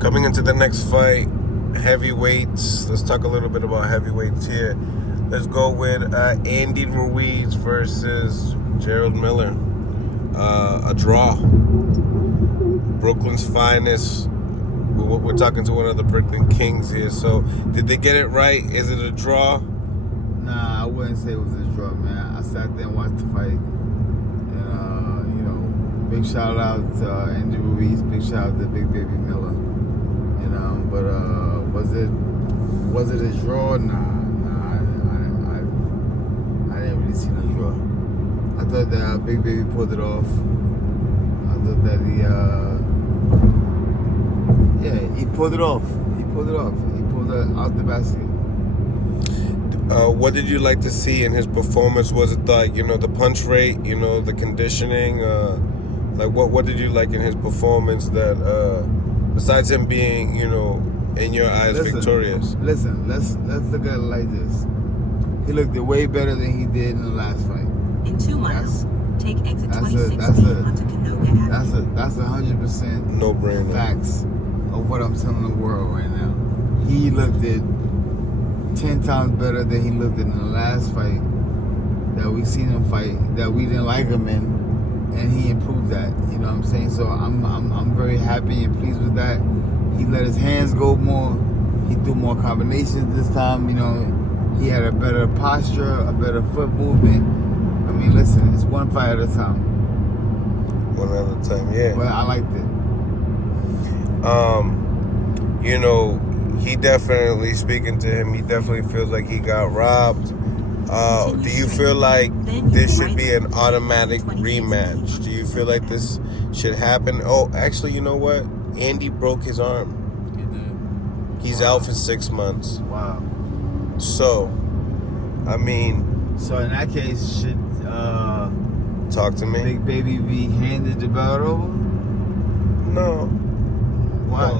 Coming into the next fight, heavyweights. Let's talk a little bit about heavyweights here. Let's go with Andy Ruiz versus Gerald Miller. A draw. Brooklyn's finest. We're talking to one of the Brooklyn Kings here. So, did they get it right? Is it a draw? Nah, I wouldn't say it was a draw, man. I sat there and watched the fight. And, big shout out to Andy Ruiz. Big shout out to Big Baby Miller. But was it a draw? Nah, I didn't really see no draw. I thought that Big Baby pulled it off. I thought that he pulled it off. He pulled it out the basket. What did you like to see in his performance? Was it the punch rate, the conditioning? What did you like in his performance that, besides him being, in your eyes, victorious? Listen, let's look at it like this. He looked way better than he did in the last fight. In 2 miles, take exit 26 onto Canoga Avenue. That's 100% no-brainer facts of what I'm telling the world right now. He looked at 10 times better than he looked in the last fight that we seen him fight, that we didn't like him in, and he improved that. You know what I'm saying? So I'm very happy and pleased with that. He let his hands go more. He threw more combinations this time. He had a better posture, a better foot movement. I mean, listen, it's one fight at a time. One at a time, yeah. But I liked it. He definitely, speaking to him, he definitely feels like he got robbed. Do you feel like this should be an automatic rematch? Do you feel like this should happen? Oh, actually, you know what? Andy broke his arm. He did. He's out for 6 months. Wow. So, I mean... So in that case, should talk to me. Big Baby be handed the belt over? No. Why?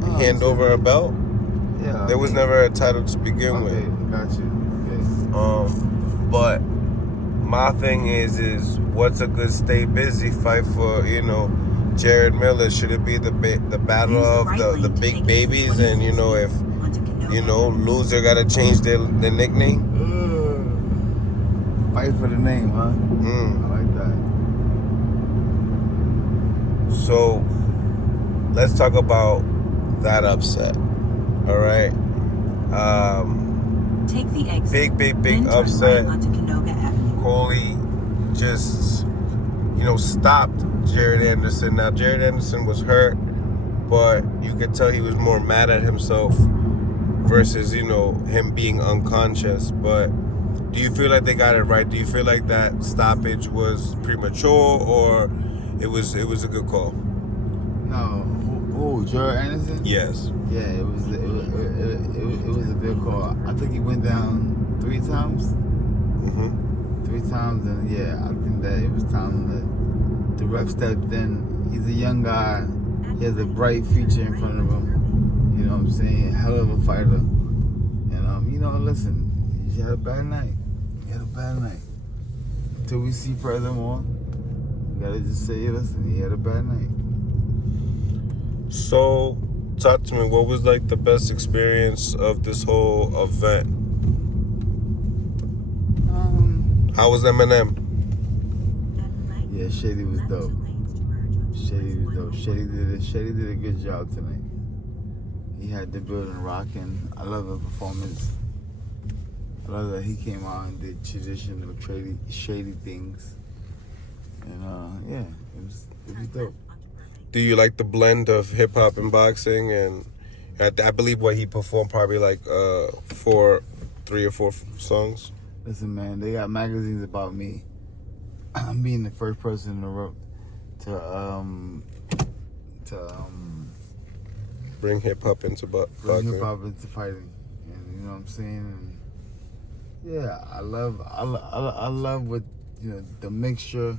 No. Hand over a belt? Yeah. There was never a title to begin with. Okay, got you. Okay. But my thing is what's a good stay busy fight for, Jared Miller? Should it be the battle of the big babies? And, if, loser got to change their nickname? Fight for the name, huh? I like that. So, let's talk about that upset. All right? Take the exit. Big upset. Right onto Canoga Avenue. Coley just, stopped Jared Anderson. Now, Jared Anderson was hurt, but you could tell he was more mad at himself versus, him being unconscious. But do you feel like they got it right? Do you feel like that stoppage was premature, or it was a good call? No. Who? Jared Anderson? Yes. Yeah, it was a good call. I think he went down 3 times. Mm-hmm. 3 times, and yeah, I think that it was time that the ref stepped in. He's a young guy. He has a bright future in front of him. You know what I'm saying? Hell of a fighter. And listen, you had a bad night. Until we see furthermore, you gotta just say, listen, he had a bad night. So, talk to me. What was the best experience of this whole event? How was Eminem? Yeah, Shady was dope. Shady did a good job tonight. He had the building rocking. I love the performance. I love that he came out and did traditional shady things. And it was dope. Do you like the blend of hip hop and boxing? And I believe he performed probably 3 or 4 songs. Listen, man, they got magazines about me. I'm being the first person in the world to bring hip hop into boxing. Bring hip hop into fighting, and you know what I'm saying. And yeah, I love what the mixture.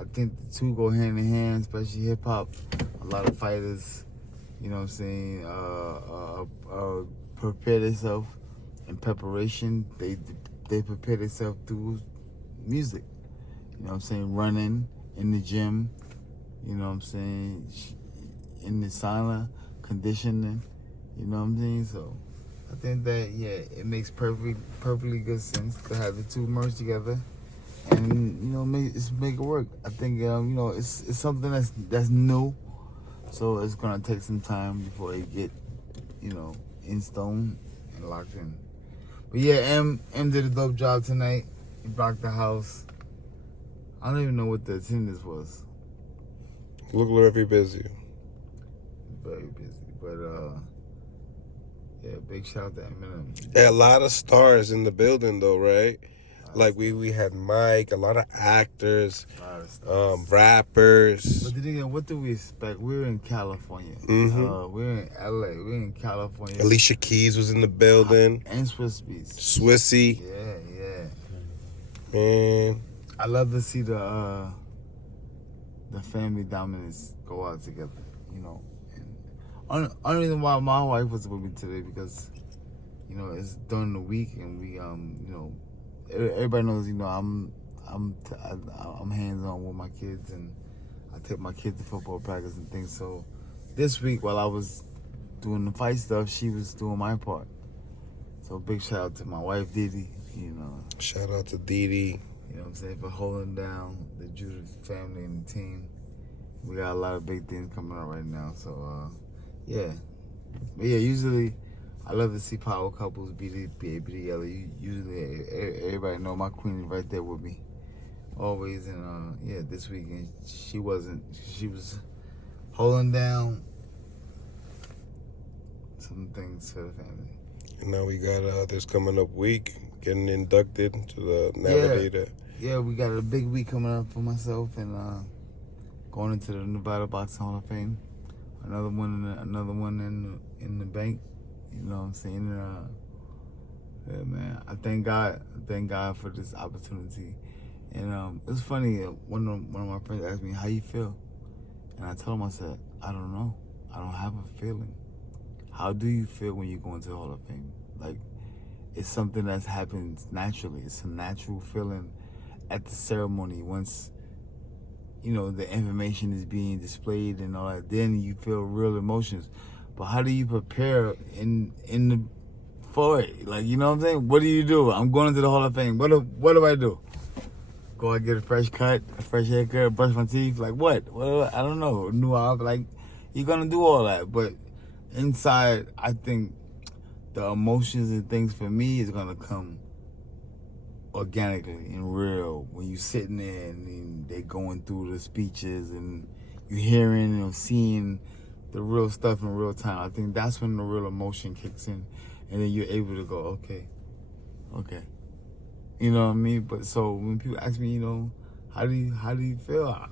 I think the two go hand in hand, especially hip hop. A lot of fighters, you know what I'm saying, prepare themselves in preparation. They prepare themselves through music. You know what I'm saying? Running in the gym. You know what I'm saying? In the sauna, conditioning. You know what I'm saying? So I think that it makes perfectly good sense to have the two merge together, and make it work. I think it's something that's new, so it's gonna take some time before they get in stone and locked in. But yeah, M did a dope job tonight. He blocked the house. I don't even know what the attendance was. Look very busy. Very busy, but big shout out to Eminem. A lot of stars in the building though, right? Like we had Mike, a lot of actors, rappers. But then again, what do we expect? We're in California. Mm-hmm. We're in LA. We're in California. Alicia Keys was in the building. And Swiss Beats. Swissy. Yeah. Man. I love to see the family dominance go out together. And only reason why my wife was with me today because it's during the week and we everybody knows I'm hands on with my kids and I take my kids to football practice and things. So this week while I was doing the fight stuff, she was doing my part. So big shout out to my wife Didi. Shout out to Didi. You know what I'm saying, for holding down the Judas family and the team. We got a lot of big things coming up right now. So but usually I love to see power couples be together. Usually everybody know my queen is right there with me. Always. And this weekend she wasn't. She was holding down some things for the family. And now we got this coming up week, getting inducted to the Navigator. Yeah, we got a big week coming up for myself and going into the Nevada Boxing Hall of Fame. Another one in the bank. You know what I'm saying? Man, I thank God for this opportunity. And it's funny, one of my friends asked me, how you feel? And I told him, I said, I don't know. I don't have a feeling. How do you feel when you go into the Hall of Fame? Like, it's something that happens naturally. It's a natural feeling at the ceremony once, the information is being displayed and all that. Then you feel real emotions. But how do you prepare for it? Like, you know what I'm saying? What do you do? I'm going into the Hall of Fame. What do I do? Go and get a fresh cut, a fresh haircut, brush my teeth? Like what? Well, I don't know. New outfit. Like, you're going to do all that. But inside, I think the emotions and things for me is going to come organically and real when you sitting there and they going through the speeches and you hearing and seeing the real stuff in real time. I think that's when the real emotion kicks in, and then you're able to go, okay. You know what I mean? But so when people ask me, how do you feel? I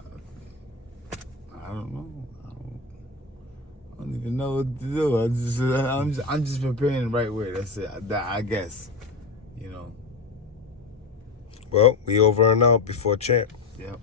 don't know. I don't even know what to do. I'm just preparing the right way. That's it. I guess. Well, we over and out before champ. Yep.